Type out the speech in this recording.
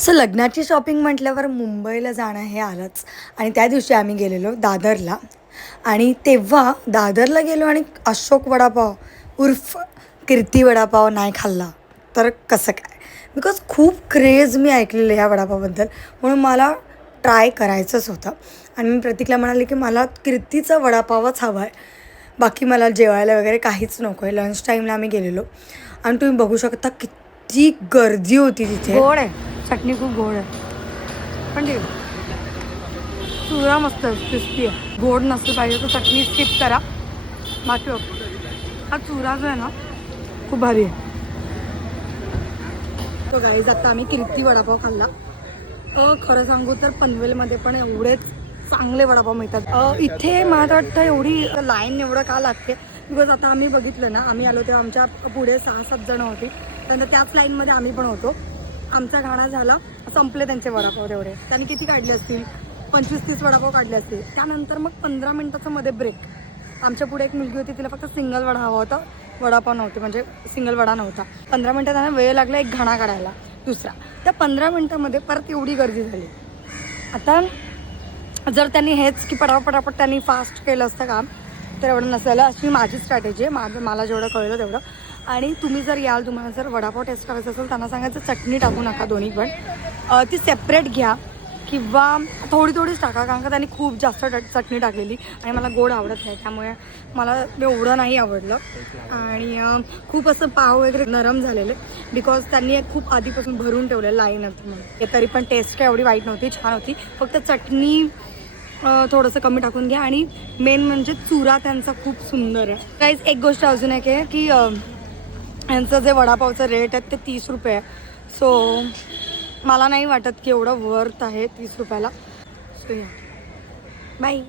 So लग्नाची shopping म्हटल्यावर मुंबईला जाणं हे आलंच. आणि त्या दिवशी आम्ही गेलेलो दादरला. आणि तेव्हा दादरला गेलो आणि अशोक वडापाव उर्फ कीर्ती वडापाव नाही खाल्ला तर कसं काय. बिकॉज खूप क्रेज मी ऐकलेलं ह्या वडापावबद्दल, म्हणून मला ट्राय करायचंच होतं. आणि मी प्रतीकला म्हणाले की मला कीर्तीचा वडापावच हवा आहे, बाकी मला जेवायला वगैरे काहीच नको आहे. लंच टाईमला आम्ही गेलेलो आणि तुम्ही बघू शकता किती गर्दी होती तिथे. गोड आहे, चटणी खूप गोड आहे, पण ठीक चुरा मस्त आहे, क्रिस्पी आहे. गोड नसलं पाहिजे तर चटणी स्किप करा, बाकी हा चुरा जो आहे ना खूप भारी आहे. तो गाईज आता आम्ही कीर्ती वडापाव खाल्ला. खरं सांगू तर पनवेलमध्ये पण एवढे चांगले वडापाव मिळतात. इथे मला वाटतं एवढी लाईन एवढं का लागते, बिकॉज आता आम्ही बघितलं ना, आम्ही आलो तेव्हा आमच्या पुढे 6-7 जण होती. त्यानंतर त्याच लाईनमध्ये आम्ही पण होतो. आमचा घाणा झाला, संपले त्यांचे वडापाव तेवढे. त्यांनी किती काढले असतील, 25-30 वडापाव काढले असतील. त्यानंतर मग 15 मिनटाचा मध्ये ब्रेक. आमच्या पुढे एक मुलगी होती, तिला फक्त सिंगल वडा हवा होता, वडापाव नव्हते, म्हणजे सिंगल वडा नव्हता. 15 मिनटं त्यांना वेळ लागला एक घाणा काढायला दुसरा. त्या 15 मिनटामध्ये परत एवढी गर्दी झाली. आता जर त्यांनी हेच की पटापट त्यांनी फास्ट केलं असतं काम तर एवढं नसायला. अशी माझी स्ट्रॅटेजी आहे, मला जेवढं कळलं तेवढं. आणि तुम्ही जर याल, तुम्हाला जर वडापाव टेस्ट करायचं असेल, त्यांना सांगायचं चटणी टाकू नका दोन्ही पण, ती सेपरेट घ्या किंवा थोडीच टाका, कारण का त्यांनी खूप जास्त चटणी टाकलेली आणि मला गोड आवडत नाही, त्यामुळे मला एवढं नाही आवडलं. आणि खूप असं पाव वगैरे नरम झालेले, बिकॉज त्यांनी खूप आधीपासून भरून ठेवलं लाईनच म्हणून. तरी पण टेस्ट काय एवढी वाईट नव्हती, छान होती. फक्त चटणी थोडंसं कमी टाकून घ्या. आणि मेन म्हणजे चुरा त्यांचा खूप सुंदर आहे. काहीच एक गोष्ट अजून एक आहे की यांचं जे वडापावचं रेट आहे ते 30 रुपये आहे. सो मला नाही वाटत की एवढं वर्थ आहे 30 रुपयाला. So bye.